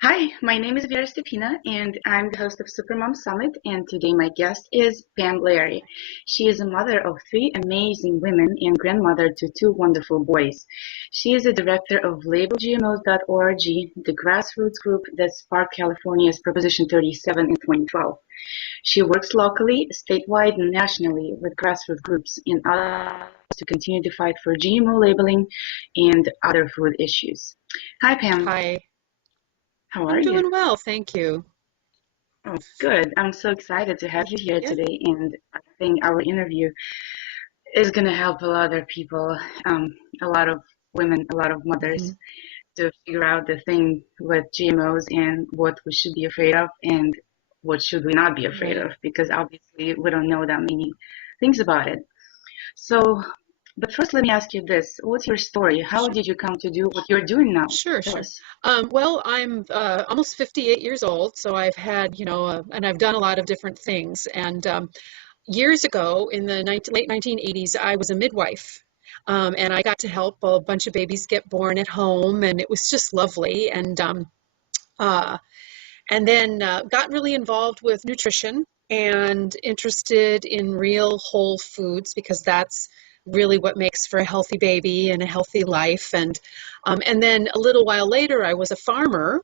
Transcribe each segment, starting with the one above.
Hi, my name is Vera Stepina, and I'm the host of Supermom Summit. And today, my guest is Pamm Larry. She is a mother of three amazing women and grandmother to two wonderful boys. She is a director of LabelGMOs.org, the grassroots group that sparked California's Proposition 37 in 2012. She works locally, statewide, and nationally with grassroots groups and others to continue to fight for GMO labeling and other food issues. Hi, Pam. Hi, How are I'm you? doing well, thank you. Oh, good. I'm so excited to have you here Yeah. today, and I think our interview is going to help a lot of people, a lot of women, a lot of mothers hmm to figure out the thing with GMOs and what we should be afraid of and what should we not be afraid Right. of, because obviously we don't know that many things about it. So, but first let me ask you this. What's your story? How Sure. did you come to do what you're doing now? Sure, Tell sure. us. Well, I'm almost 58 years old, so I've had, and I've done a lot of different things. And years ago, in the late 1980s, I was a midwife. And I got to help a bunch of babies get born at home, and it was just lovely. Uh, and then got really involved with nutrition and interested in real whole foods because that's really what makes for a healthy baby and a healthy life. And then a little while later, I was a farmer.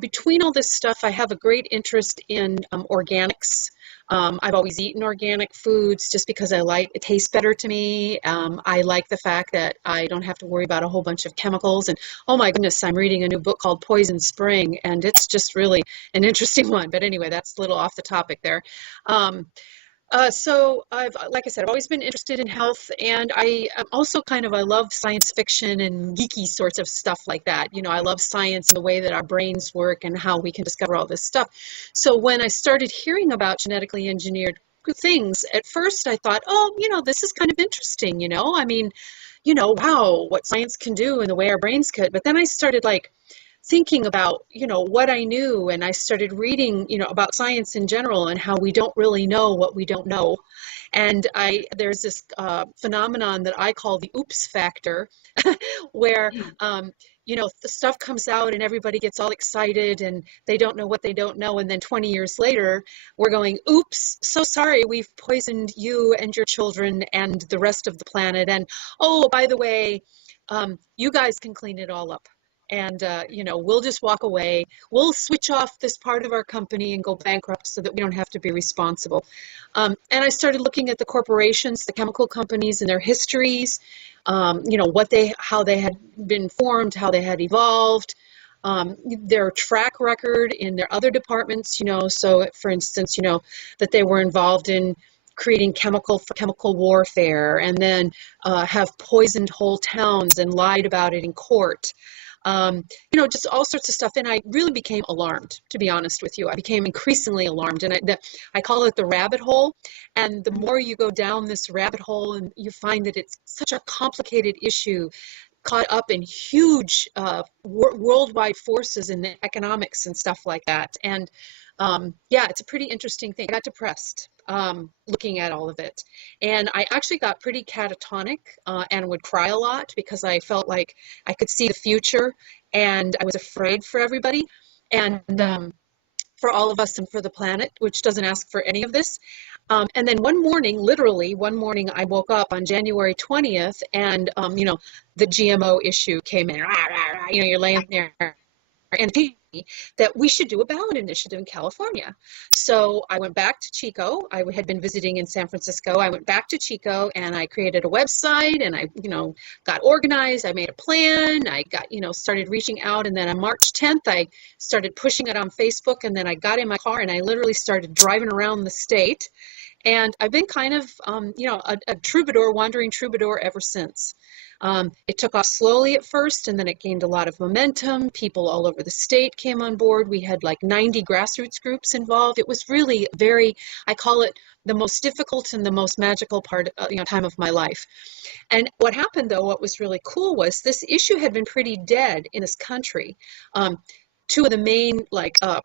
Between all this stuff, I have a great interest in organics. I've always eaten organic foods just because I like it tastes better to me. I like the fact that I don't have to worry about a whole bunch of chemicals. And oh my goodness, I'm reading a new book called Poison Spring, and it's just really an interesting one. But anyway, that's a little off the topic there. Um, like I said, I've always been interested in health, and I am also I love science fiction and geeky sorts of stuff like that. I love science and the way that our brains work and how we can discover all this stuff. So when I started hearing about genetically engineered things, at first I thought, oh, this is kind of interesting, I mean, wow, what science can do and the way our brains could. But then I started thinking about what I knew, and I started reading about science in general and how we don't really know what we don't know. And I there's this phenomenon that I call the oops factor, where the stuff comes out and everybody gets all excited and they don't know what they don't know, and then 20 years later we're going, oops, so sorry, we've poisoned you and your children and the rest of the planet. And oh, by the way, you guys can clean it all up. And we'll just walk away. We'll switch off this part of our company and go bankrupt so that we don't have to be responsible. And I started looking at the corporations, the chemical companies, and their histories. How they had been formed, how they had evolved, their track record in their other departments. So for instance, that they were involved in creating chemical warfare, and then have poisoned whole towns and lied about it in court. Just all sorts of stuff. And I really became alarmed, to be honest with you. I became increasingly alarmed. And I call it the rabbit hole. And the more you go down this rabbit hole, and you find that it's such a complicated issue, caught up in huge worldwide forces in the economics and stuff like that. And yeah, it's a pretty interesting thing. I got depressed looking at all of it. And I actually got pretty catatonic and would cry a lot because I felt like I could see the future and I was afraid for everybody and for all of us and for the planet, which doesn't ask for any of this. And then one morning, literally one morning, I woke up on January 20th and, the GMO issue came in. Rah, rah, rah, you're laying there and that we should do a ballot initiative in California. So I went back to Chico. I had been visiting in San Francisco. I went back to Chico and I created a website and I, got organized. I made a plan. I got, started reaching out. And then on March 10th, I started pushing it on Facebook. And then I got in my car and I literally started driving around the state. And I've been kind of, a troubadour, wandering troubadour ever since. It took off slowly at first, and then it gained a lot of momentum. People all over the state came on board. We had like 90 grassroots groups involved. It was really I call it the most difficult and the most magical time of my life. And what happened, though, what was really cool was this issue had been pretty dead in this country. Um, two of the main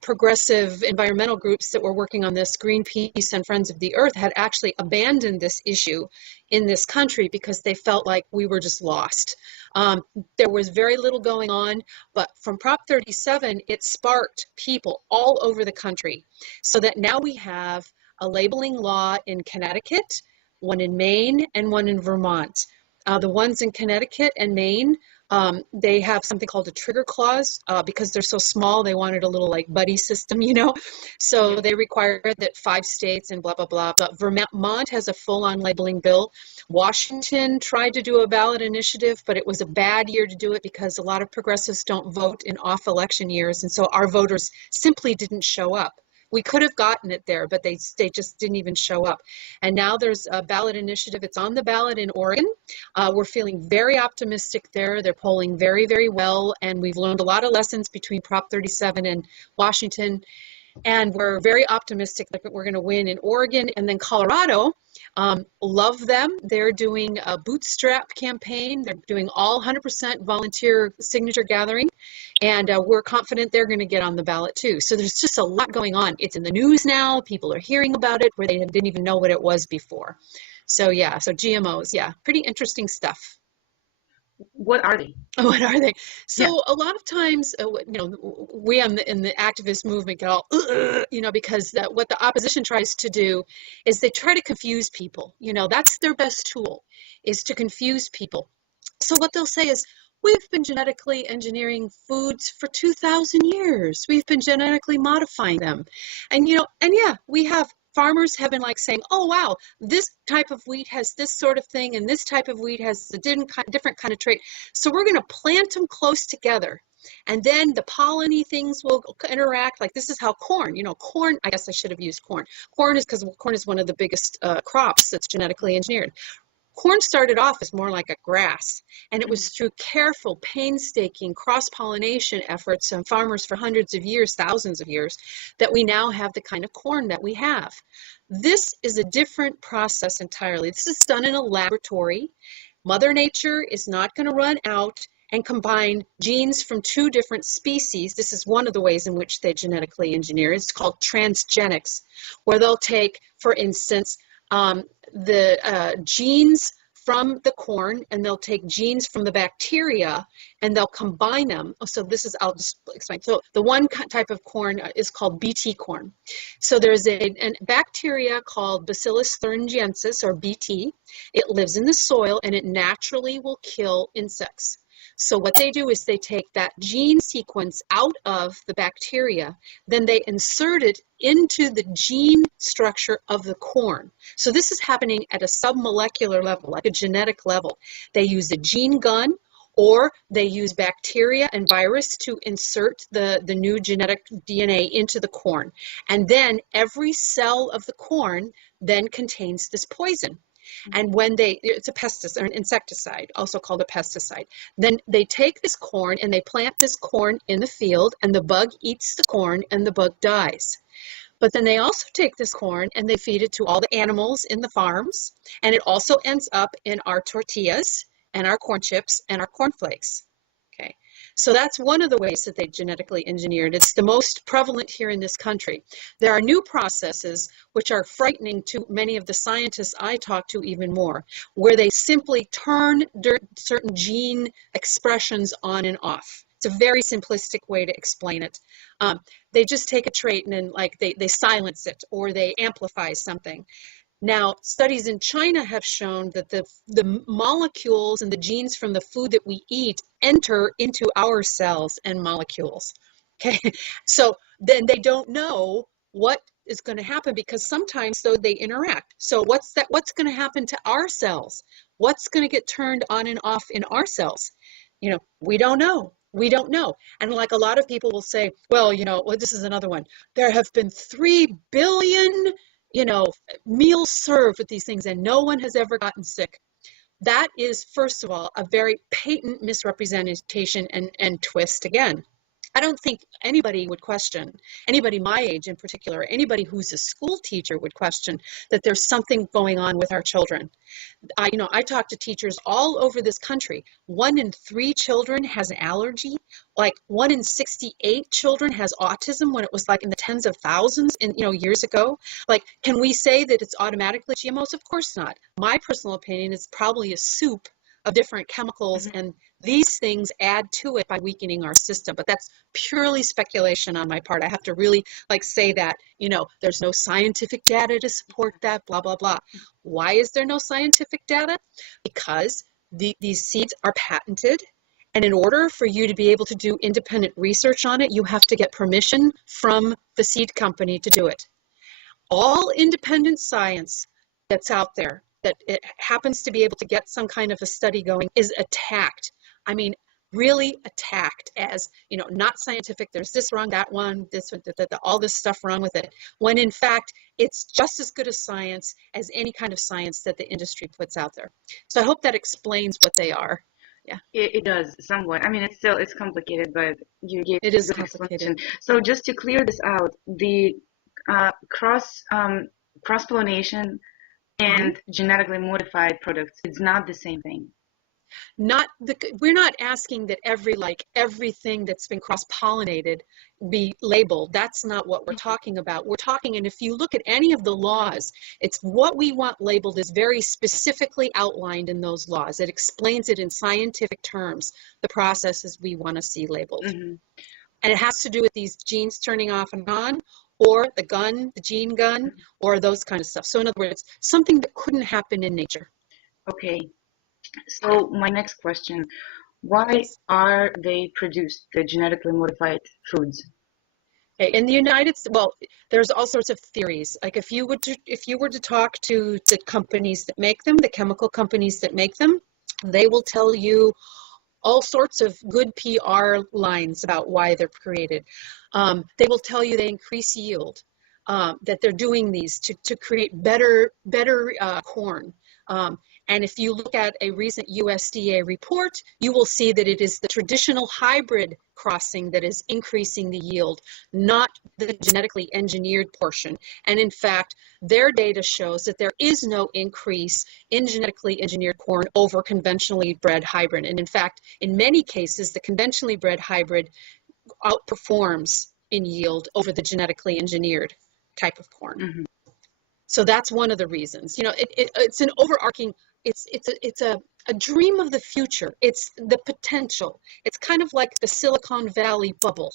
progressive environmental groups that were working on this, Greenpeace and Friends of the Earth, had actually abandoned this issue in this country because they felt like we were just lost. There was very little going on, but from Prop 37, it sparked people all over the country, so that now we have a labeling law in Connecticut, one in Maine, and one in Vermont. The ones in Connecticut and Maine, they have something called a trigger clause because they're so small. They wanted a little like buddy system, you know. So they require that 5 states and blah, blah, blah. But Vermont has a full-on labeling bill. Washington tried to do a ballot initiative, but it was a bad year to do it because a lot of progressives don't vote in off-election years. And so our voters simply didn't show up. We could have gotten it there, but they just didn't even show up. And now there's a ballot initiative. It's on the ballot in Oregon. We're feeling very optimistic there. They're polling very, very well. And we've learned a lot of lessons between Prop 37 and Washington. And we're very optimistic that we're going to win in Oregon. And then Colorado, love them. They're doing a bootstrap campaign. They're doing all 100% volunteer signature gathering. And we're confident they're going to get on the ballot too. So there's just a lot going on. It's in the news now. People are hearing about it where they didn't even know what it was before. So yeah, so GMOs, yeah, pretty interesting stuff. What are they? What are they? So a lot of times, we in the activist movement get all, because what the opposition tries to do is they try to confuse people. That's their best tool, is to confuse people. So what they'll say is, we've been genetically engineering foods for 2,000 years. We've been genetically modifying them. And, we have. Farmers have been saying, oh, wow, this type of wheat has this sort of thing, and this type of wheat has a different kind of trait. So we're going to plant them close together. And then the polleny things will interact. This is how corn, I guess I should have used corn. Corn is one of the biggest crops that's genetically engineered. Corn started off as more like a grass, and it was through careful, painstaking cross-pollination efforts on farmers for hundreds of years, thousands of years, that we now have the kind of corn that we have. This is a different process entirely. This is done in a laboratory. Mother Nature is not going to run out and combine genes from 2 different species. This is one of the ways in which they genetically engineer. It's called transgenics, where they'll take, for instance, the genes from the corn, and they'll take genes from the bacteria and they'll combine them. So I'll just explain. So the one type of corn is called BT corn. So there's a bacteria called Bacillus thuringiensis, or BT. It lives in the soil and it naturally will kill insects. So what they do is they take that gene sequence out of the bacteria, then they insert it into the gene structure of the corn. So this is happening at a submolecular level, like a genetic level. They use a gene gun, or they use bacteria and virus to insert the new genetic DNA into the corn. And then every cell of the corn then contains this poison. And when it's a pesticide, or an insecticide, also called a pesticide. Then they take this corn and they plant this corn in the field, and the bug eats the corn and the bug dies. But then they also take this corn and they feed it to all the animals in the farms, and it also ends up in our tortillas and our corn chips and our cornflakes. Okay. So that's one of the ways that they genetically engineered. It's the most prevalent here in this country. There are new processes which are frightening to many of the scientists I talk to even more, where they simply turn certain gene expressions on and off. It's a very simplistic way to explain it. They just take a trait and then they silence it, or they amplify something. Now, studies in China have shown that the molecules and the genes from the food that we eat enter into our cells and molecules. Okay, so then they don't know what is going to happen, because sometimes though they interact. So what's going to happen to our cells? What's going to get turned on and off in our cells? We don't know. We don't know. And a lot of people will say, well, this is another one. There have been 3 billion meals served with these things, and no one has ever gotten sick. That is, first of all, a very patent misrepresentation and twist again. I don't think anybody would question, anybody my age in particular, anybody who's a school teacher would question that there's something going on with our children. I talk to teachers all over this country. 1 in 3 children has an allergy. Like 1 in 68 children has autism when it was like in the tens of thousands in, years ago. Like, can we say that it's automatically GMOs? Of course not. My personal opinion is probably a soup of different chemicals, and these things add to it by weakening our system. But that's purely speculation on my part. I have to really say that, there's no scientific data to support that, blah, blah, blah. Why is there no scientific data? Because these seeds are patented. And in order for you to be able to do independent research on it, you have to get permission from the seed company to do it. All independent science that's out there that it happens to be able to get some kind of a study going is attacked. I mean, really attacked as, not scientific. There's this wrong, that one, this, all this stuff wrong with it. When in fact, it's just as good a science as any kind of science that the industry puts out there. So I hope that explains what they are. Yeah, it does somewhat. I mean, it's complicated, but you gave it is a good complicated. explanation. So just to clear this out, the cross pollination and genetically modified products, it's not the same thing. We're not asking that everything that's been cross-pollinated be labeled. That's not what we're talking about. We're talking, and if you look at any of the laws, it's what we want labeled is very specifically outlined in those laws. It explains it in scientific terms, the processes we want to see labeled. And it has to do with these genes turning off and on, or the gene gun, or those kind of stuff. So in other words, something that couldn't happen in nature. Okay. So my next question, why are they produced, the genetically modified foods? In the United States, well, there's all sorts of theories. Like if you were to talk to the companies that make them, the chemical companies that make them, they will tell you all sorts of good PR lines about why they're created. They will tell you they increase yield, that they're doing these to create better corn. And if you look at a recent USDA report, you will see that it is the traditional hybrid crossing that is increasing the yield, not the genetically engineered portion. And in fact, their data shows that there is no increase in genetically engineered corn over conventionally bred hybrid. And in fact, in many cases, the conventionally bred hybrid outperforms in yield over the genetically engineered type of corn. So that's one of the reasons. It's an overarching, it's a dream of the future. It's the potential. It's kind of like the Silicon Valley bubble.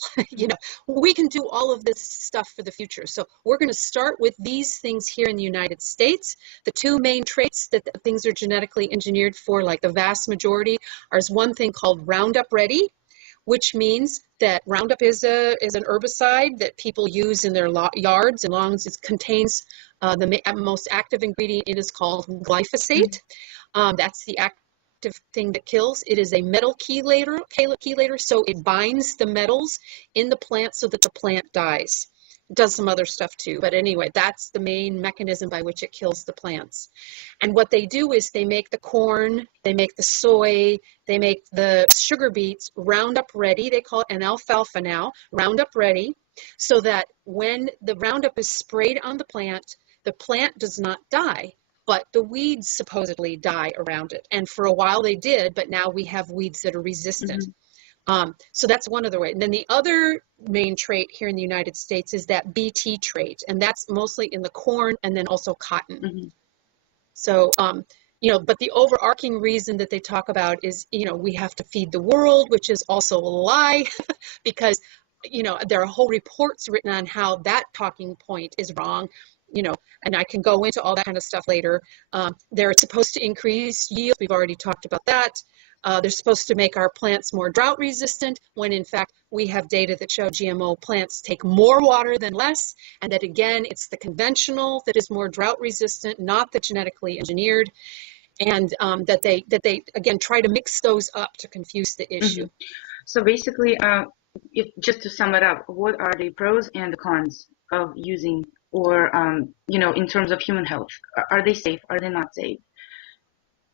We can do all of this stuff for the future. So we're going to start with these things here in the United States. The two main traits that things are genetically engineered for, like the vast majority, is one thing called Roundup Ready, which means that Roundup is an herbicide that people use in their yards, as long as it contains the most active ingredient. It is called glyphosate. That's the active thing that kills. It is a metal chelator, so it binds the metals in the plant so that the plant dies. It does some other stuff too, but anyway, that's the main mechanism by which it kills the plants. And what they do is they make the corn, they make the soy, they make the sugar beets Roundup Ready. They call it an alfalfa now, Roundup Ready, so that when the Roundup is sprayed on the plant does not die, but the weeds supposedly die around it. And for a while they did, but now we have weeds that are resistant. So that's one other way. And then the other main trait here in the United States is that BT trait, and that's mostly in the corn and then also cotton. So, but the overarching reason that they talk about is, we have to feed the world, which is also a lie, because, there are whole reports written on how that talking point is wrong. And I can go into all that kind of stuff later. They're supposed to increase yield. We've already talked about that. They're supposed to make our plants more drought resistant, when in fact we have data that show GMO plants take more water than less, and that again, it's the conventional that is more drought resistant, not the genetically engineered, and that they again try to mix those up to confuse the issue. So basically, just to sum it up, what are the pros and the cons of using, or in terms of human health? Are they safe? Are they not safe?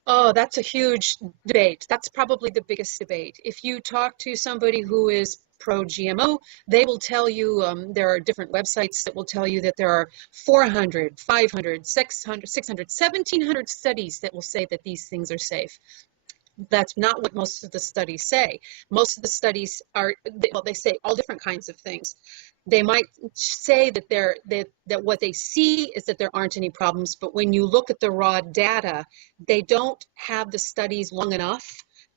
Oh, that's a huge debate. That's probably the biggest debate. If you talk to somebody who is pro-GMO, they will tell you, there are different websites that will tell you that there are 400, 500, 600, 600, 1,700 studies that will say that these things are safe. That's not what most of the studies say. Most of the studies are, well, they say all different kinds of things. They might say that that what they see is that there aren't any problems, but when you look at the raw data, they don't have the studies long enough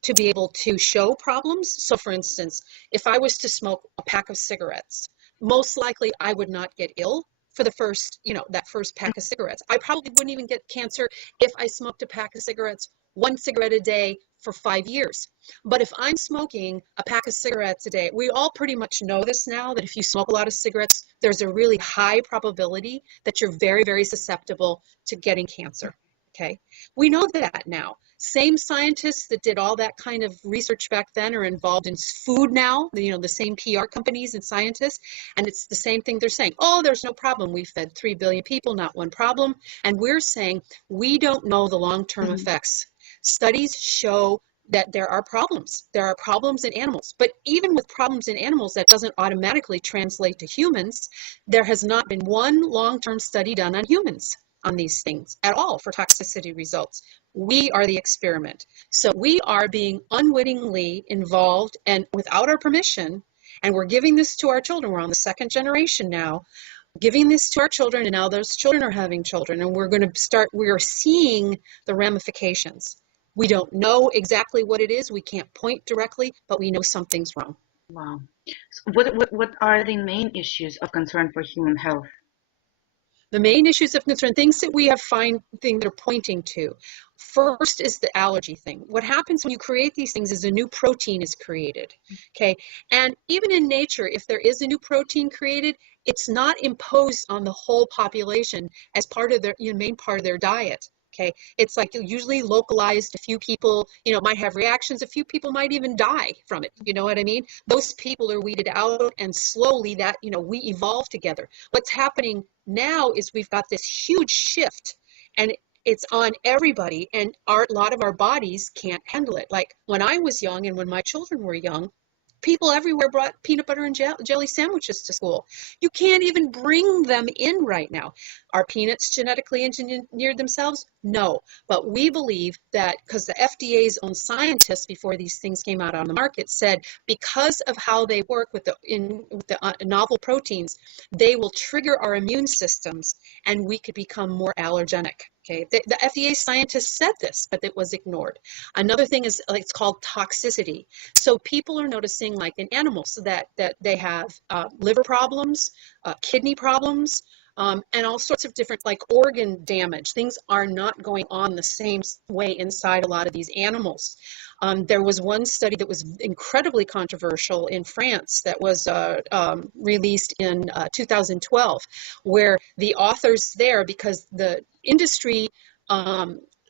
to be able to show problems. So for instance, if I was to smoke a pack of cigarettes, most likely I would not get ill for the first, that first pack of cigarettes. I probably wouldn't even get cancer if I smoked a pack of cigarettes, one cigarette a day for 5 years. But if I'm smoking a pack of cigarettes a day, we all pretty much know this now, that if you smoke a lot of cigarettes, there's a really high probability that you're very, very susceptible to getting cancer. Okay, we know that now. Same scientists that did all that kind of research back then are involved in food now, the same PR companies and scientists, and it's the same thing they're saying. Oh, there's no problem. We fed 3 billion people, not one problem. And we're saying we don't know the long-term effects. Studies show that there are problems. There are problems in animals, but even with problems in animals, that doesn't automatically translate to humans. There has not been one long-term study done on humans on these things at all for toxicity results. We are the experiment. So we are being unwittingly involved and without our permission, and we're giving this to our children. We're on the second generation now, giving this to our children, and now those children are having children, and we are seeing the ramifications. We don't know exactly what it is. We can't point directly, but we know something's wrong. Wow. So what are the main issues of concern for human health? The main issues of concern, things that we have things that are pointing to. First is the allergy thing. What happens when you create these things is a new protein is created, okay? And even in nature, if there is a new protein created, it's not imposed on the whole population as part of their main part of their diet. Okay, it's like usually localized. A few people, might have reactions. A few people might even die from it. You know what I mean? Those people are weeded out, and slowly that, we evolve together. What's happening now is we've got this huge shift, and it's on everybody, and a lot of our bodies can't handle it. Like when I was young and when my children were young, people everywhere brought peanut butter and jelly sandwiches to school. You can't even bring them in right now. Are peanuts genetically engineered themselves? No. But we believe that because the FDA's own scientists, before these things came out on the market, said because of how they work with the novel proteins, they will trigger our immune systems, and we could become more allergenic. Okay, the FDA scientists said this, but it was ignored. Another thing is it's called toxicity. So people are noticing, like in animals, that they have liver problems, kidney problems, and all sorts of different, like organ damage. Things are not going on the same way inside a lot of these animals. There was one study that was incredibly controversial in France that was released in 2012, where the authors there, because the industry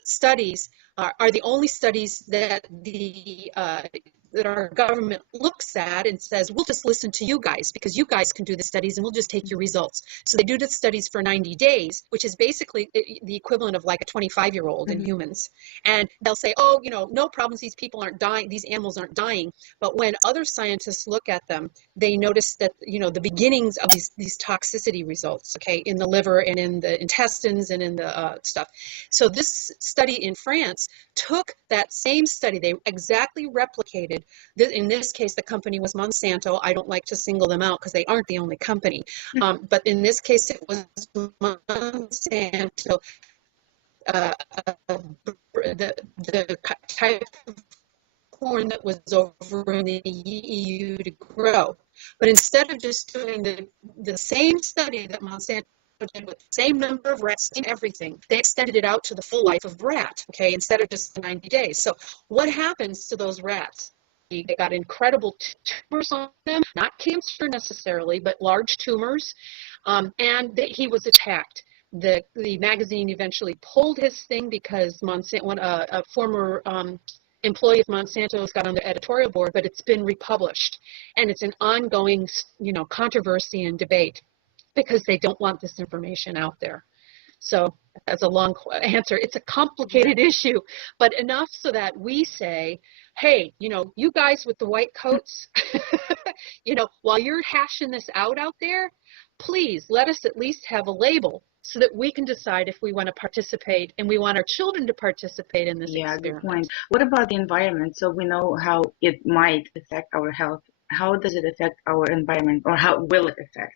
studies are the only studies that that our government looks at and says, we'll just listen to you guys because you guys can do the studies and we'll just take your results. So they do the studies for 90 days, which is basically the equivalent of like a 25-year-old in humans. And they'll say, oh, no problems, these people aren't dying, these animals aren't dying. But when other scientists look at them, they notice that, the beginnings of these toxicity results, okay, in the liver and in the intestines and in the stuff. So this study in France took that same study, they exactly replicated. In this case, the company was Monsanto. I don't like to single them out because they aren't the only company. But in this case, it was Monsanto, the type of corn that was over in the EU to grow. But instead of just doing the same study that Monsanto did with the same number of rats and everything, they extended it out to the full life of the rat, okay, instead of just 90 days. So what happens to those rats? They got incredible tumors on them, not cancer necessarily, but large tumors, and he was attacked. The magazine eventually pulled his thing because a former employee of Monsanto's got on their editorial board, but it's been republished, and it's an ongoing, controversy and debate because they don't want this information out there. So that's a long answer. It's a complicated issue, but enough so that we say, hey, you guys with the white coats, while you're hashing this out there, please let us at least have a label so that we can decide if we want to participate and we want our children to participate in this Yeah, good point. experiment. What about the environment? So we know how it might affect our health. How does it affect our environment, or how will it affect?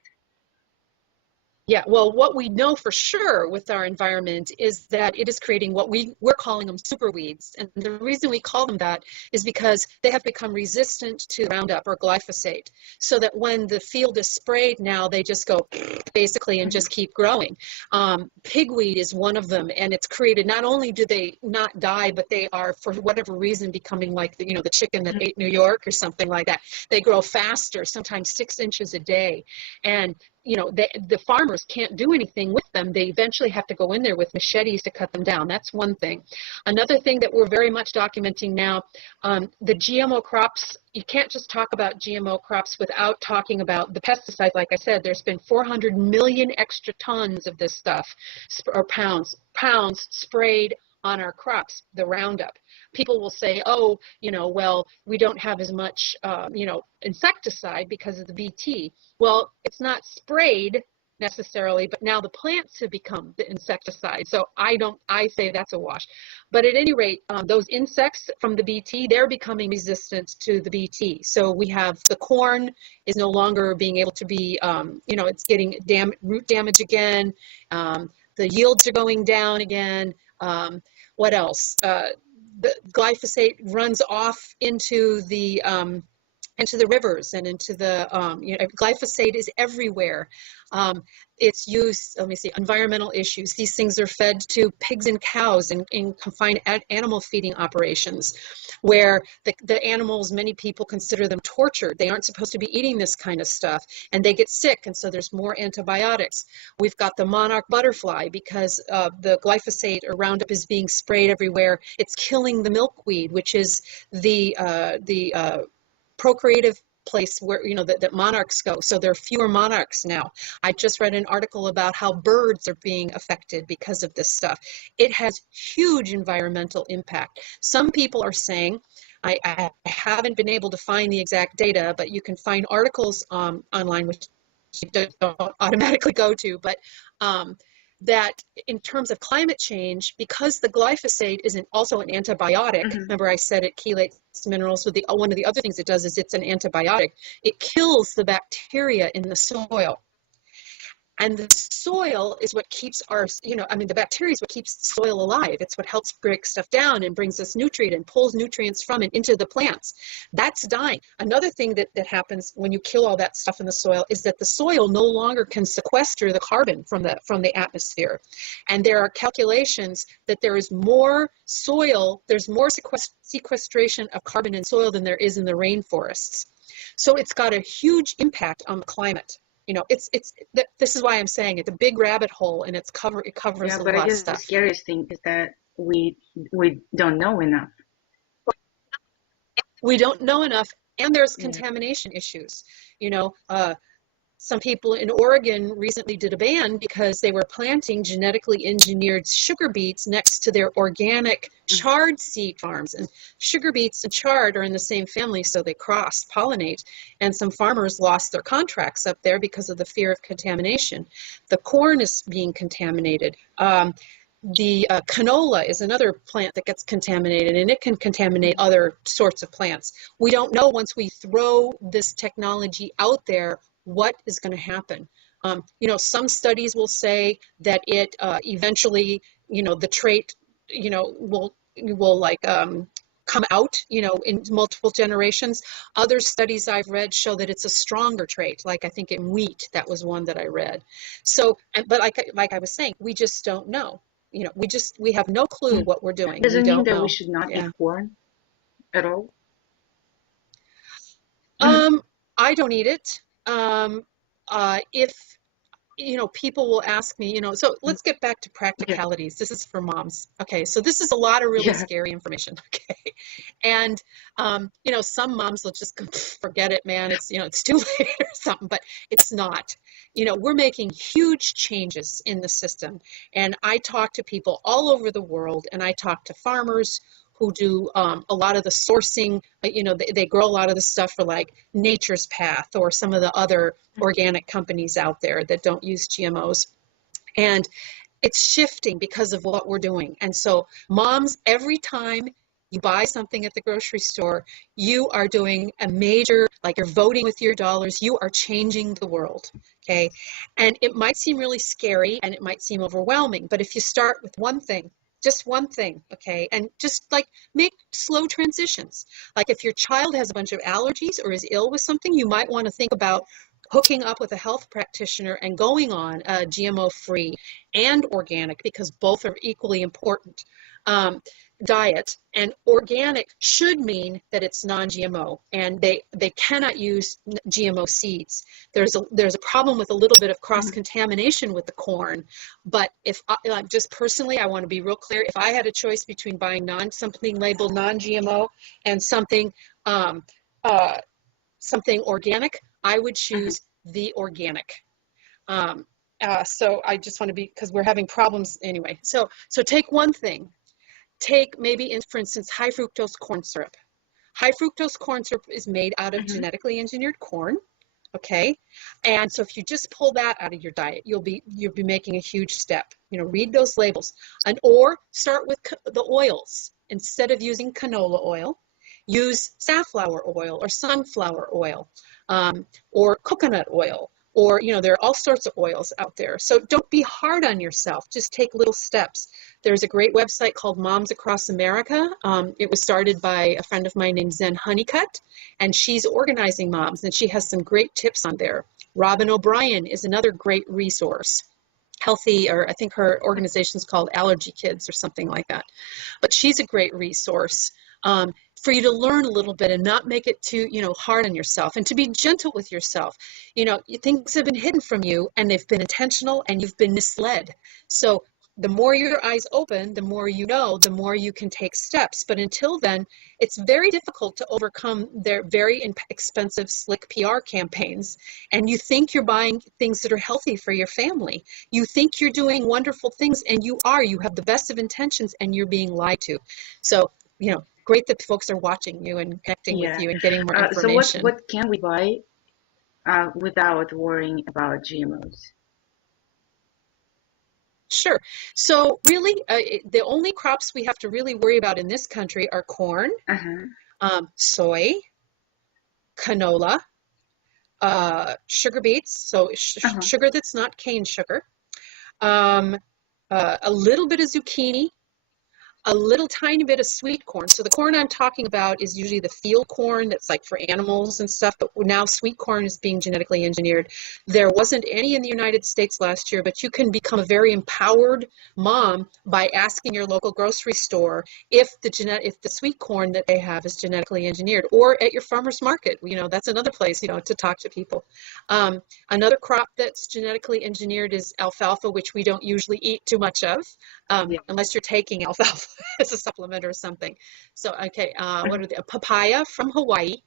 Yeah, well, what we know for sure with our environment is that it is creating what we're calling them super weeds. And the reason we call them that is because they have become resistant to Roundup or glyphosate. So that when the field is sprayed now, they just go basically and just keep growing. Pigweed is one of them, and it's created, not only do they not die, but they are, for whatever reason, becoming like the chicken that ate New York or something like that. They grow faster, sometimes 6 inches a day. And the farmers can't do anything with them. They eventually have to go in there with machetes to cut them down. That's one thing. Another thing that we're very much documenting now, the GMO crops, you can't just talk about GMO crops without talking about the pesticides. Like I said, there's been 400 million extra tons of this stuff, or pounds sprayed on our crops, the Roundup. People will say, oh, well, we don't have as much, insecticide because of the BT. Well, it's not sprayed necessarily, but now the plants have become the insecticide. So I say that's a wash. But at any rate, those insects from the BT, they're becoming resistant to the BT. So we have the corn is no longer being able to be, it's getting root damage again. The yields are going down again. What else? The glyphosate runs off into the rivers and into the glyphosate is everywhere. It's used, let me see, environmental issues. These things are fed to pigs and cows in confined animal feeding operations, where the animals, many people consider them tortured. They aren't supposed to be eating this kind of stuff, and they get sick, and so there's more antibiotics. We've got the monarch butterfly because the glyphosate or Roundup is being sprayed everywhere. It's killing the milkweed, which is the procreative place where that monarchs go. So there are fewer monarchs now. I just read an article about how birds are being affected because of this stuff. It has huge environmental impact. Some people are saying, I haven't been able to find the exact data, but you can find articles online, which you don't automatically go to, but that in terms of climate change, because the glyphosate isn't also an antibiotic, remember I said it chelates minerals, so one of the other things it does is it's an antibiotic. It kills the bacteria in the soil. And the soil is what keeps the bacteria is what keeps the soil alive. It's what helps break stuff down and brings us nutrient and pulls nutrients from it into the plants. That's dying. Another thing that happens when you kill all that stuff in the soil is that the soil no longer can sequester the carbon from the atmosphere. And there are calculations that there is more soil, there's more sequestration of carbon in soil than there is in the rainforests. So it's got a huge impact on the climate. This is why I'm saying it's a big rabbit hole, and it covers a lot of stuff. But I guess the scariest thing is that we don't know enough. We don't know enough, and there's contamination issues. Some people in Oregon recently did a ban because they were planting genetically engineered sugar beets next to their organic chard seed farms. And sugar beets and chard are in the same family, so they cross-pollinate. And some farmers lost their contracts up there because of the fear of contamination. The corn is being contaminated. The canola is another plant that gets contaminated, and it can contaminate other sorts of plants. We don't know once we throw this technology out there what is going to happen. Some studies will say that it eventually, the trait, will come out, in multiple generations. Other studies I've read show that it's a stronger trait, like I think in wheat, that was one that I read. So, but like I was saying, we just don't know. We have no clue what we're doing. Does it mean that know. we should not eat corn at all? I don't eat it. If people will ask me, so let's get back to practicalities. This is for moms. Okay, so this is a lot of really scary information. Okay, and some moms will just forget it, man. It's it's too late or something, but it's not. We're making huge changes in the system, and I talk to people all over the world, and I talk to farmers who do a lot of the sourcing. You know, they grow a lot of the stuff for like Nature's Path or some of the other organic companies out there that don't use GMOs. And it's shifting because of what we're doing. And so moms, every time you buy something at the grocery store, you are doing a major, like you're voting with your dollars, you are changing the world, okay? And it might seem really scary and it might seem overwhelming, but if you start with one thing, just one thing, okay, and just like make slow transitions. Like if your child has a bunch of allergies or is ill with something, you might want to think about hooking up with a health practitioner and going on a GMO-free and organic, because both are equally important, diet. And organic should mean that it's non-GMO, and they cannot use GMO seeds. There's a problem with a little bit of cross-contamination with the corn, but if just personally, I want to be real clear, if I had a choice between buying something labeled non-GMO and something something organic, I would choose the organic. So I just want to be, because we're having problems anyway. So take one thing. Take maybe, for instance, high fructose corn syrup. High fructose corn syrup is made out of genetically engineered corn, okay? And so if you just pull that out of your diet, you'll be making a huge step. You know, read those labels, or start with the oils. Instead of using canola oil, use safflower oil or sunflower oil, or coconut oil, or, you know, there are all sorts of oils out there. So don't be hard on yourself. Just take little steps. There's a great website called Moms Across America. It was started by a friend of mine named Zen Honeycutt, and she's organizing moms, and she has some great tips on there. Robin O'Brien is another great resource. Healthy, or I think her organization is called Allergy Kids or something like that. But she's a great resource for you to learn a little bit and not make it too, you know, hard on yourself, and to be gentle with yourself. You know, things have been hidden from you and they've been intentional and you've been misled. So the more your eyes open, the more you know, the more you can take steps. But until then, it's very difficult to overcome their very expensive, slick PR campaigns. And you think you're buying things that are healthy for your family. You think you're doing wonderful things, and you are. You have the best of intentions, and you're being lied to. So, you know, great that folks are watching you and connecting with you and getting more information. So what can we buy without worrying about GMOs? Sure. So really, the only crops we have to really worry about in this country are corn, soy, canola, sugar beets, so sugar that's not cane sugar, a little bit of zucchini, a little tiny bit of sweet corn. So the corn I'm talking about is usually the field corn that's like for animals and stuff, but now sweet corn is being genetically engineered. There wasn't any in the United States last year, but you can become a very empowered mom by asking your local grocery store if the sweet corn that they have is genetically engineered, or at your farmer's market. You know, that's another place, you know, to talk to people. Another crop that's genetically engineered is alfalfa, which we don't usually eat too much of, unless you're taking alfalfa as a supplement or something. So, okay, what are the papaya from Hawaii?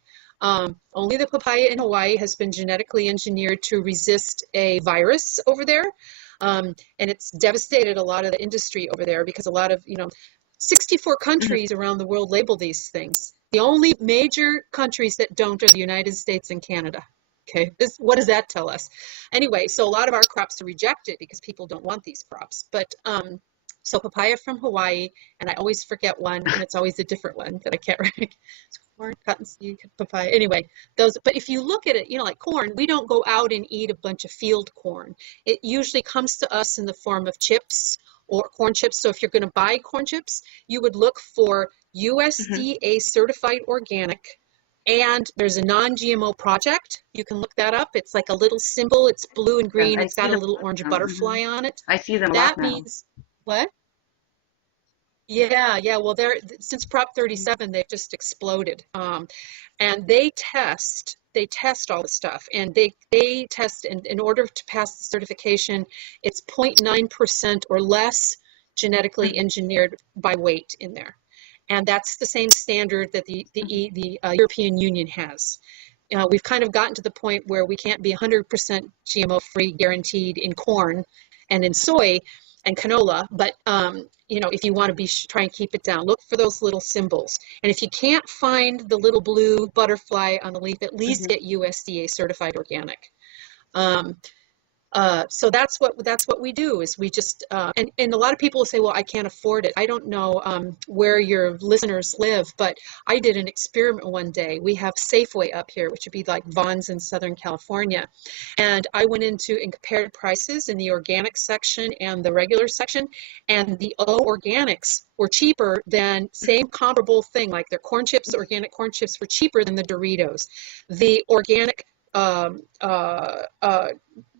Only the papaya in Hawaii has been genetically engineered to resist a virus over there. And it's devastated a lot of the industry over there, because a lot of, 64 countries around the world label these things. The only major countries that don't are the United States and Canada. Okay, what does that tell us? Anyway, so a lot of our crops are rejected because people don't want these crops. But so papaya from Hawaii, and I always forget one, and it's always a different one that I can't remember. It's corn, cottonseed, papaya. Anyway, those. But if you look at it, like corn, we don't go out and eat a bunch of field corn. It usually comes to us in the form of chips or corn chips. So if you're going to buy corn chips, you would look for USDA certified organic. And there's a non-GMO project. You can look that up. It's like a little symbol. It's blue and green. It's got a little orange butterfly on it. I see them a that lot now. means what? Yeah. Well, since Prop 37, they've just exploded. And they test all the stuff, and they test, and in order to pass the certification, it's 0.9% or less genetically engineered by weight in there. And that's the same standard that the European Union has. We've kind of gotten to the point where we can't be 100% GMO free guaranteed in corn and in soy. and canola, but you know, if you want to try and keep it down, look for those little symbols. And if you can't find the little blue butterfly on the leaf, at least get USDA certified organic. Um, so that's what we do is we just and a lot of people will say, well, I can't afford it. I don't know where your listeners live, but I did an experiment one day. We have Safeway up here, which would be like Vons in Southern California, and I went into and compared prices in the organic section and the regular section, and the organics were cheaper than same comparable thing, like their corn chips, organic corn chips were cheaper than the Doritos. The organic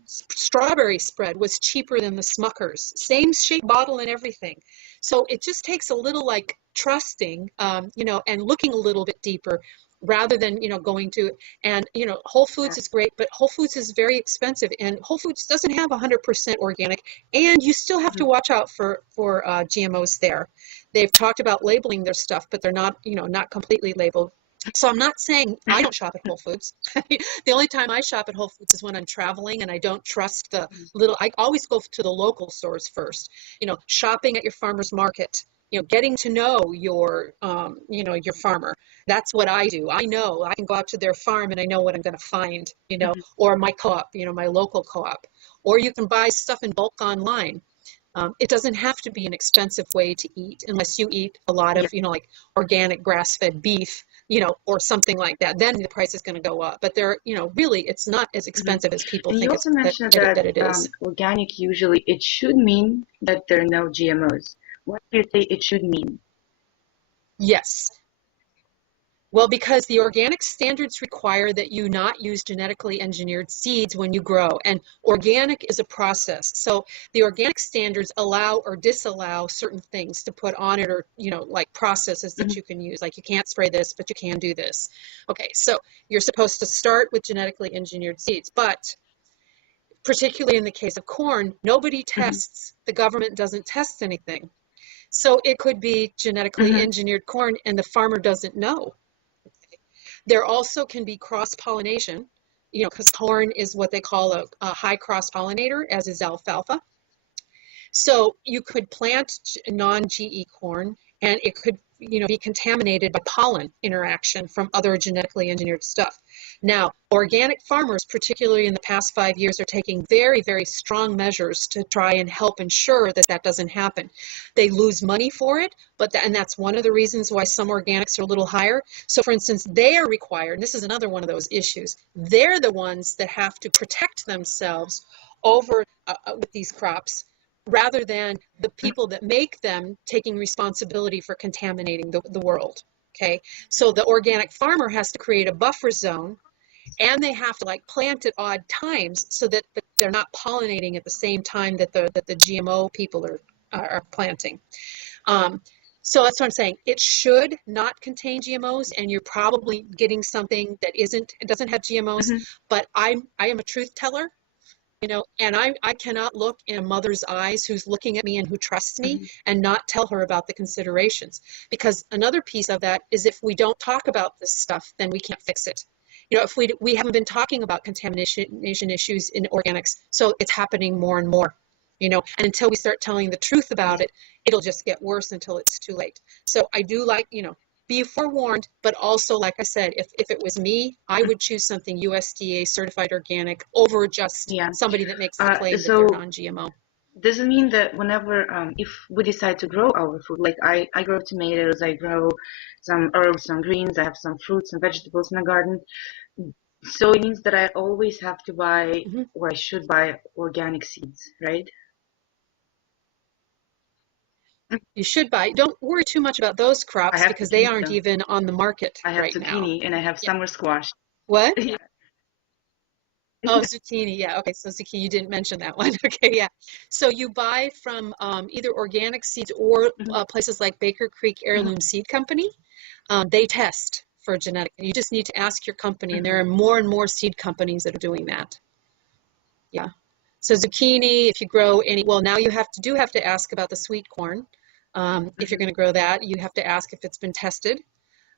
strawberry spread was cheaper than the Smuckers, same shape bottle and everything. So it just takes a little like trusting, you know, and looking a little bit deeper rather than, you know, going to, and, you know, Whole Foods is great, but Whole Foods is very expensive, and Whole Foods doesn't have 100% organic, and you still have to watch out for GMOs there. They've talked about labeling their stuff, but they're not, you know, not completely labeled. So I'm not saying I don't shop at Whole Foods. The only time I shop at Whole Foods is when I'm traveling and I don't trust the little, I always go to the local stores first. You know, shopping at your farmer's market, you know, getting to know your, you know, your farmer. That's what I do. I know I can go out to their farm and I know what I'm going to find, you know, or my co-op, you know, my local co-op. Or you can buy stuff in bulk online. It doesn't have to be an expensive way to eat unless you eat a lot of, you know, like organic grass-fed beef, you know, or something like that. Then the price is going to go up. But there, you know, really, it's not as expensive as people And you think also mentioned that it is. organic usually it should mean that there are no GMOs. What do you say it should mean? Yes. Well, because the organic standards require that you not use genetically engineered seeds when you grow, and organic is a process. So the organic standards allow or disallow certain things to put on it, or, you know, like processes that you can use, like you can't spray this, but you can do this. Okay, so you're supposed to start with genetically engineered seeds, but particularly in the case of corn, nobody tests. The government doesn't test anything. So it could be genetically engineered corn and the farmer doesn't know. There also can be cross-pollination, you know, because corn is what they call a high cross-pollinator, as is alfalfa. So you could plant non-GE corn and it could, you know, be contaminated by pollen interaction from other genetically engineered stuff. Now, organic farmers, particularly in the past 5 years, are taking very, very strong measures to try and help ensure that that doesn't happen. They lose money for it, and that's one of the reasons why some organics are a little higher. So, for instance, they are required, and this is another one of those issues, they're the ones that have to protect themselves over with these crops, rather than the people that make them taking responsibility for contaminating the world. Okay, so the organic farmer has to create a buffer zone, and they have to like plant at odd times so that they're not pollinating at the same time that the GMO people are planting. So that's what I'm saying. It should not contain GMOs, and you're probably getting something that it doesn't have GMOs. But I am a truth teller. You know, and I cannot look in a mother's eyes who's looking at me and who trusts me and not tell her about the considerations. Because another piece of that is if we don't talk about this stuff, then we can't fix it. You know, if we haven't been talking about contamination issues in organics, so it's happening more and more. You know, and until we start telling the truth about it, it'll just get worse until it's too late. So I do like, you know, be forewarned, but also, like I said, if it was me, I would choose something USDA certified organic over just somebody that makes the claim that they're non-GMO. Does it mean that whenever, if we decide to grow our food, like I grow tomatoes, I grow some herbs, some greens, I have some fruits and vegetables in the garden, so it means that I always have to buy, or I should buy organic seeds, right? You should buy. Don't worry too much about those crops because they aren't even on the market right now. I have zucchini and I have summer squash. What? Oh, zucchini. Yeah. Okay. So zucchini, you didn't mention that one. Okay. Yeah. So you buy from either organic seeds or places like Baker Creek Heirloom Seed Company. They test for genetic. You just need to ask your company, and there are more and more seed companies that are doing that. Yeah. So zucchini, if you grow well, now you have to ask about the sweet corn. If you're going to grow that, you have to ask if it's been tested.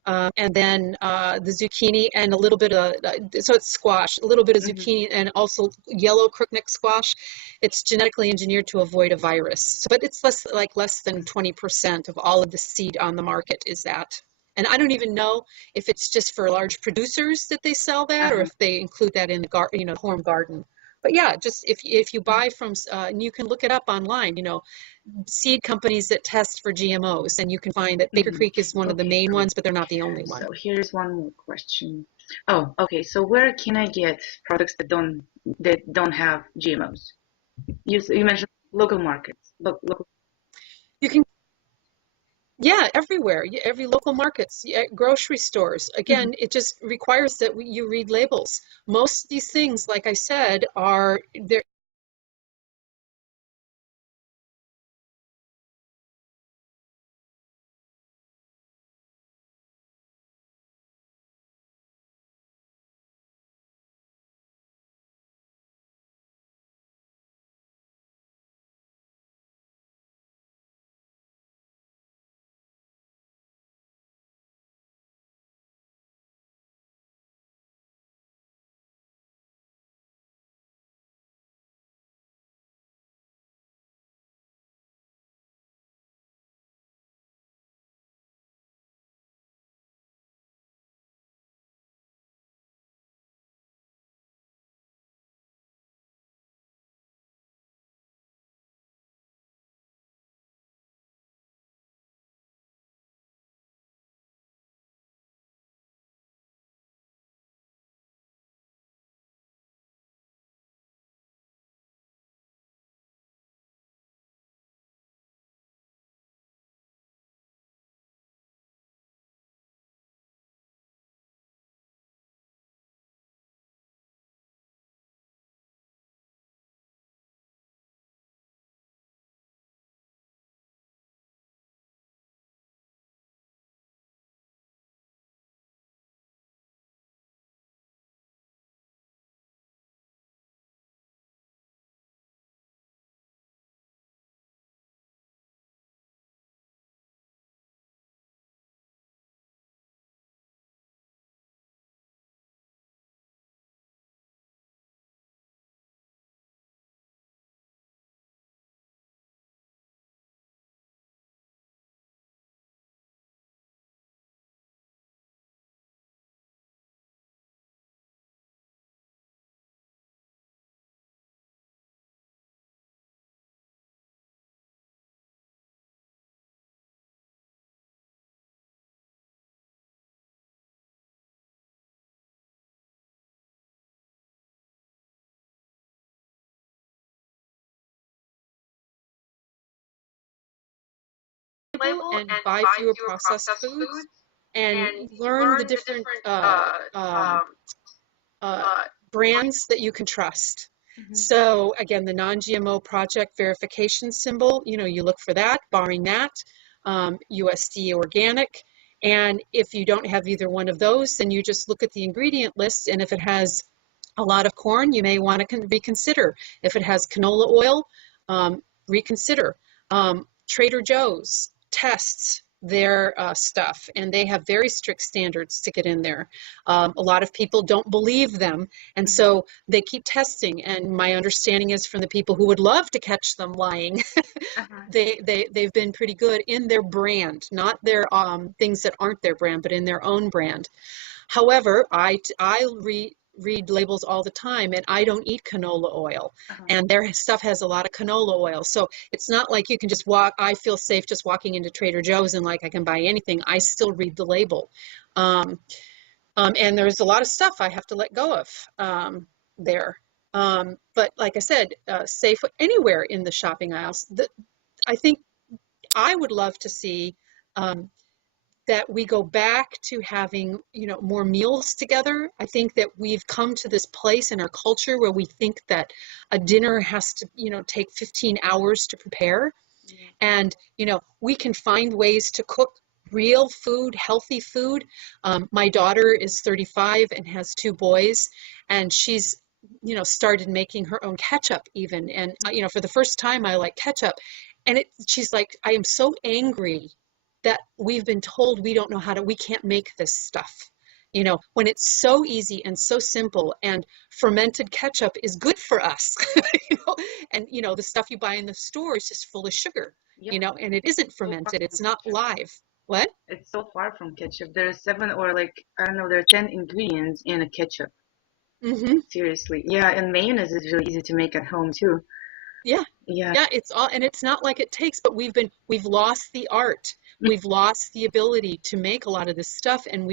and then the zucchini and a little bit of, so it's squash, a little bit of Hmm. zucchini and also yellow crookneck squash. It's genetically engineered to avoid a virus. But it's less than 20% of all of the seed on the market is that. And I don't even know if it's just for large producers that they sell that or Uh-huh. if they include that in the home garden. But yeah, just if you buy from, and you can look it up online, seed companies that test for GMOs, and you can find that Baker Hmm. Creek is one of the Okay, main cool. ones, but they're not the only So one. here's one more question. Oh, okay. So where can I get products that don't have GMOs? You mentioned local markets. Local. You can, yeah, everywhere, every local markets, yeah, grocery stores. Hmm. Again, it just requires that you read labels. Most of these things, like I said, are there. Label and buy fewer processed foods and learn the different uh, brands that you can trust. Hmm. So again, the non-GMO project verification symbol, you look for that, barring that, USDA organic. And if you don't have either one of those, then you just look at the ingredient list. And if it has a lot of corn, you may want to reconsider. If it has canola oil, reconsider. Trader Joe's tests their stuff, and they have very strict standards to get in there. A lot of people don't believe them, and Hmm. so they keep testing. And my understanding is from the people who would love to catch them lying, Uh-huh. they've been pretty good in their brand, not their things that aren't their brand, but in their own brand. However, I read labels all the time, and I don't eat canola oil, Uh-huh. and their stuff has a lot of canola oil. So it's not like you can just walk. I feel safe just walking into Trader Joe's and like I can buy anything. I still read the label, um, and there's a lot of stuff I have to let go of there. But like I said, safe anywhere in the shopping aisles. I think I would love to see. Um, that we go back to having, more meals together. I think that we've come to this place in our culture where we think that a dinner has to, take 15 hours to prepare. Yeah. And, we can find ways to cook real food, healthy food. My daughter is 35 and has two boys, and she's, started making her own ketchup even. And, for the first time, I like ketchup. And she's like, I am so angry that we've been told we can't make this stuff. When it's so easy and so simple, and fermented ketchup is good for us, and the stuff you buy in the store is just full of sugar, Yeah, and it isn't so far fermented, from it's not ketchup. live. What? It's so far from ketchup. There are seven or like, I don't know, there are 10 ingredients in a ketchup. Hmm. Seriously. Yeah, and mayonnaise is really easy to make at home too. Yeah. Yeah. Yeah, it's all, and it's not like it takes, but we've lost the art. We've lost the ability to make a lot of this stuff, and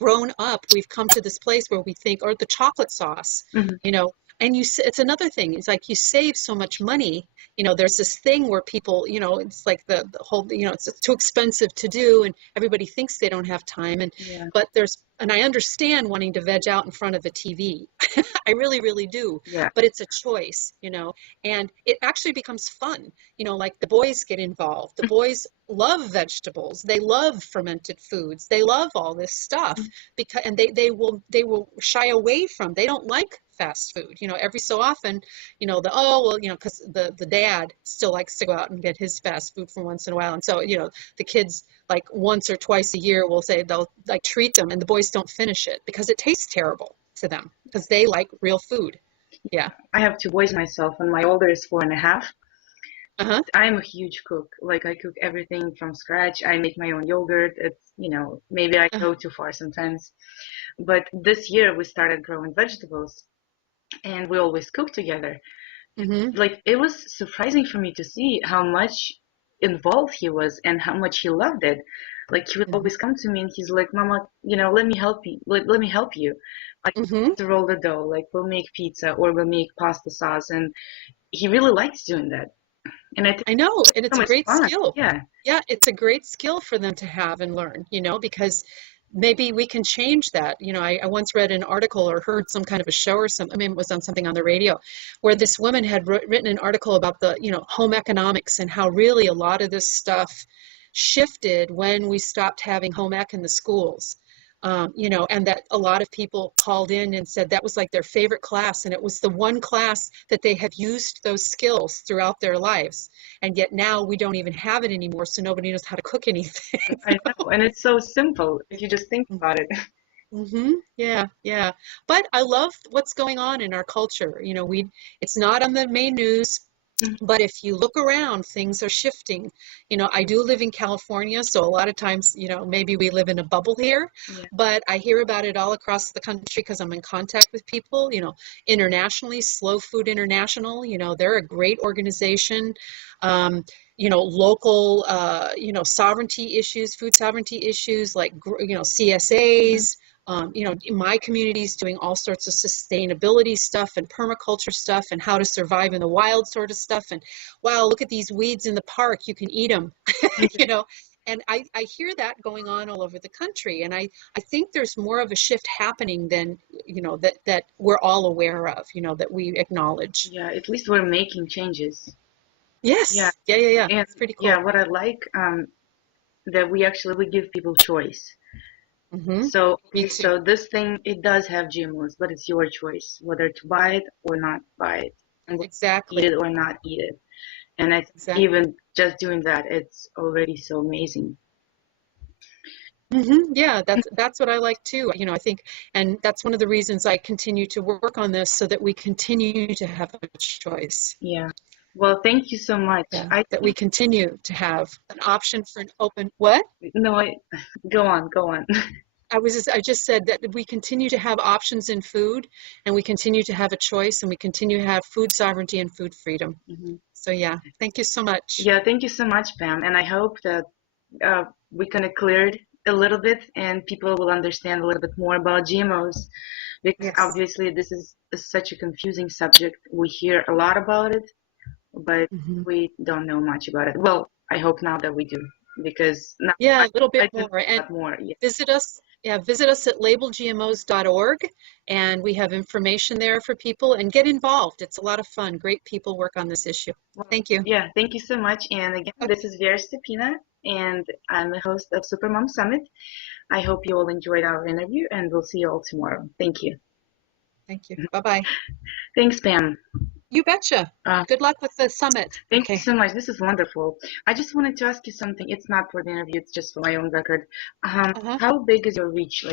grown up, we've come to this place where we think, or the chocolate sauce, Mhm. you know, and it's another thing. It's like you save so much money. There's this thing where people, it's like the whole, it's too expensive to do, and everybody thinks they don't have time. Yeah. And I understand wanting to veg out in front of a TV. I really, really do. Yeah. But it's a choice, and it actually becomes fun. Like the boys get involved. The boys love vegetables. They love fermented foods. They love all this stuff because, and they will shy away from. They don't like fast food. Every so often, because the dad still likes to go out and get his fast food from once in a while, and so the kids like once or twice a year will say they'll like treat them, and the boys don't finish it because it tastes terrible to them because they like real food. Yeah. I have two boys myself, and my older is 4.5. Uh-huh. I'm a huge cook. Like I cook everything from scratch. I make my own yogurt. It's, maybe I Uh-huh. go too far sometimes. But this year we started growing vegetables and we always cook together. Mm-hmm. Like it was surprising for me to see how much involved he was and how much he loved it. Like he would Mm-hmm. always come to me and he's like, Mama, let me help you. Let me help you. Like Mm-hmm. to roll the dough, like we'll make pizza or we'll make pasta sauce. And he really likes doing that. And I think I know, it's and so it's a much great fun. skill. Yeah. Yeah, it's a great skill for them to have and learn, because maybe we can change that. I once read an article or heard some kind of a show or something, I mean, it was on something on the radio, where this woman had written an article about the, home economics and how really a lot of this stuff shifted when we stopped having home ec in the schools. And that a lot of people called in and said that was like their favorite class, and it was the one class that they have used those skills throughout their lives. And yet now we don't even have it anymore, so nobody knows how to cook anything. I know. And it's so simple if you just think about it. Mm-hmm. Yeah, yeah. But I love what's going on in our culture. It's not on the main news, but if you look around, things are shifting. I do live in California, so a lot of times, maybe we live in a bubble here, Yeah. but I hear about it all across the country because I'm in contact with people, internationally, Slow Food International, they're a great organization. Um, Local, sovereignty issues, food sovereignty issues like, Mhm. CSAs. My community is doing all sorts of sustainability stuff and permaculture stuff and how to survive in the wild sort of stuff. And wow, look at these weeds in the park. You can eat them, you know. And I hear that going on all over the country. And I think there's more of a shift happening than, that we're all aware of, that we acknowledge. Yeah, at least we're making changes. Yeah. Yes. Yeah, yeah, yeah. And It's pretty yeah, cool. what I like, that we give people choice. Hmm. So, Me okay, too. so this thing, it does have GMOs, but it's your choice whether to buy it or not buy it, and whether to eat Exactly. it or not eat it. And I think Exactly. even just doing that, it's already so amazing. Yeah, that's what I like too. I think, and that's one of the reasons I continue to work on this so that we continue to have a choice. Yeah. Well, thank you so much. Yeah, I that we think, continue to have an option for an open what? no, go on, go on. I just said that we continue to have options in food, and we continue to have a choice, and we continue to have food sovereignty and food freedom. Mhm. So yeah, thank you so much. Yeah, thank you so much, Pam. And I hope that we kind of cleared a little bit and people will understand a little bit more about GMOs because Yes. obviously this is such a confusing subject. We hear a lot about it, but Hmm. we don't know much about it. Well, I hope now that we do because now Yeah, a little I bit do know more. a And lot more. Yeah. visit us. Yeah, visit us at labelgmos.org, and we have information there for people, and get involved. It's a lot of fun. Great people work on this issue. Well, Thank you. yeah, thank you so much. And again, Okay, this is Vera Stepina, and I'm the host of Supermom Summit. I hope you all enjoyed our interview, and we'll see you all tomorrow. Thank you. thank you. Bye-bye. Thanks, Pam. You betcha. Uh, Good luck with the summit. Thank you Okay. so much. This is wonderful. I just wanted to ask you something. It's not for the interview, it's just for my own record. Uh-huh. How big is your reach? Like,